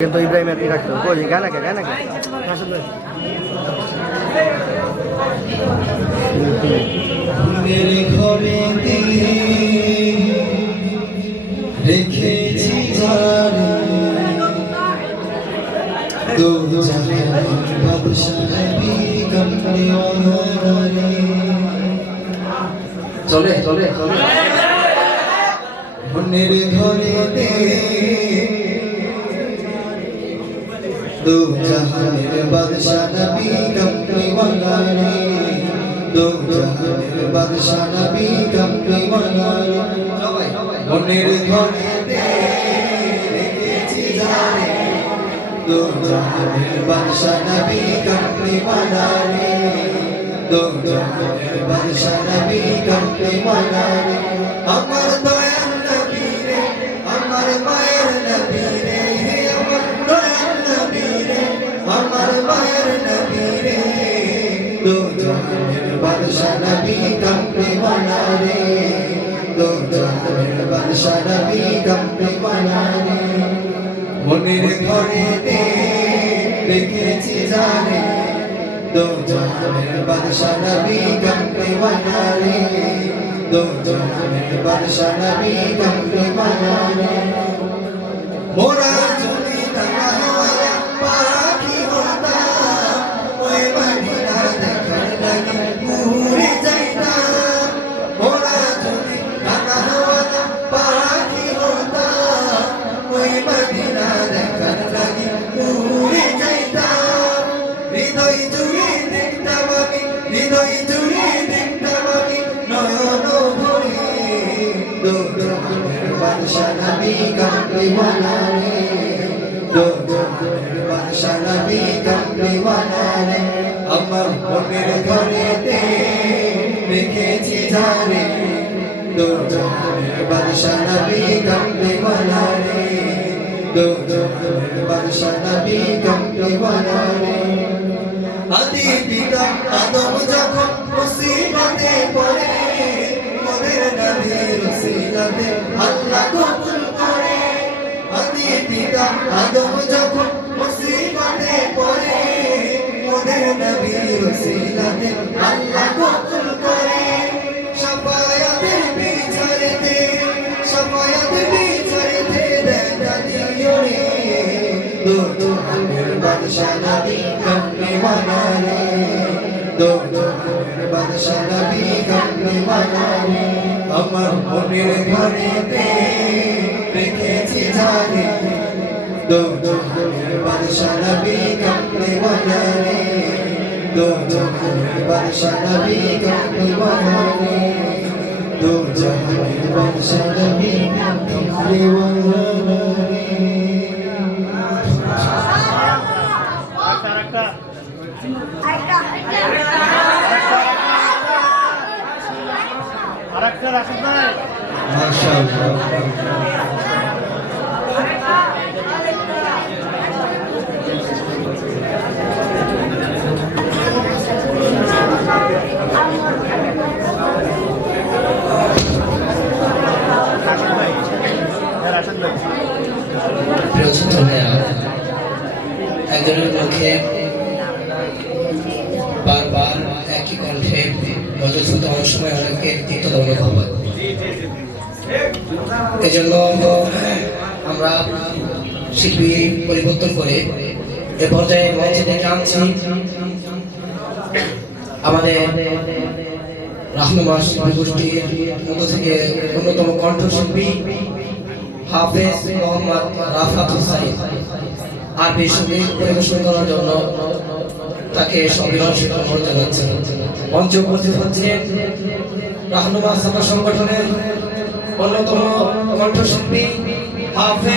কিন্তু ইব্রাহিম এর রাখতো কই গানা কে মেরে ঘরেতে রেখেছি জানে দো জাহান বাদশাহ বেগম নেওয়ারে চলে চলে চলে মনের ঘরেতে दो जहानेर बादशाह नबी कमली वाला रे दो जहानेर बादशाह नबी कमली वाला रे মনের ঘরেতে রেখেছি জানে দো জাহানের বাদশাহ নবী কমলি वाला রে দো জাহানের বাদশাহ নবী কমলি वाला রে আমার দয়াল নবী রে আমার মায়ের নবী রে আমার মায়ের নবী রে দো জাহানের বাদশাহ নবী কমলি वाला রে দো জাহানের বাদশাহ নবী কমলি वाला রে মনের ঘরেতে রেখেছি জানে দো জাহানের বাদশাহ নবী কমলি वाला রে দো জাহানের বাদশাহ নবী কমলি वाला রে মোরা যদি টাকা হয় পাখি হতাম ওই মদিনা দেখার লাগি উড়ে যাইতাম মোরা যদি টাকা হয় পাখি হতাম ওই মদিনা দেখার লাগি উড়ে যাইতাম হৃদয় জুড়ে দেখতাম আমি হৃদয় জুড়ে দেখতাম আমি নয়ন ভরে দো জাহানের বাদশাহ নবী কমলি वाला রে দো জাহানের বাদশাহ নবী কমলি वाला রে আমার মনের ঘরেতে রেখেছি জানে দো জাহানের বাদশাহ নবী কমলি वाला রে দো জাহানের বাদশাহ নবী কমলি वाला রে আদি পিতা আদম যখন মুসিবতে পড়ে মোদের নবীর ওসিলাতে আল্লাহ কবুল করে আদি পিতা আদম যখন মুসিবতে পড়ে মোদের নবীর ওসিলাতে আল্লাহ কবুল করে শাফায়াতের বিচারেতে দেখা দিও রে দো জাহানের বাদশাহ নবী কমলি वाला রে দো জাহানের বাদশাহ নবী কমলি वाला রে আমার মনের ঘরেতে রেখেছি জানে দো জাহানের বাদশাহ নবী কমলি वाला রে দো জাহানের বাদশাহ নবী কমলি वाला রে দো জাহানের বাদশাহ নবী কমলি वाला রে একজনের মুখে বারবার একই কণ্ঠে নজর শুনতে অনেক সময় অনেকের তিক্ততা অনুভব হয়। এই জন্য আমরা শিল্পী পরিবর্তন করে এ পর্যায়ে মঞ্চে ডেকে আনছি আমাদের রাহনুমা শিল্পী গোষ্ঠীর মধ্য থেকে অন্যতম কণ্ঠশিল্পী হাফেজ মোহাম্মদ রাফাত হুসাইন আরবি সঙ্গীত পরিবেশন করার জন্য তাকে সবিনয় অনুরোধ জানাচ্ছেন। মঞ্চে উপস্থিত হচ্ছেন রাহনুমা ছাত্র সংগঠনের অন্যতম কণ্ঠশিল্পী হাফেজ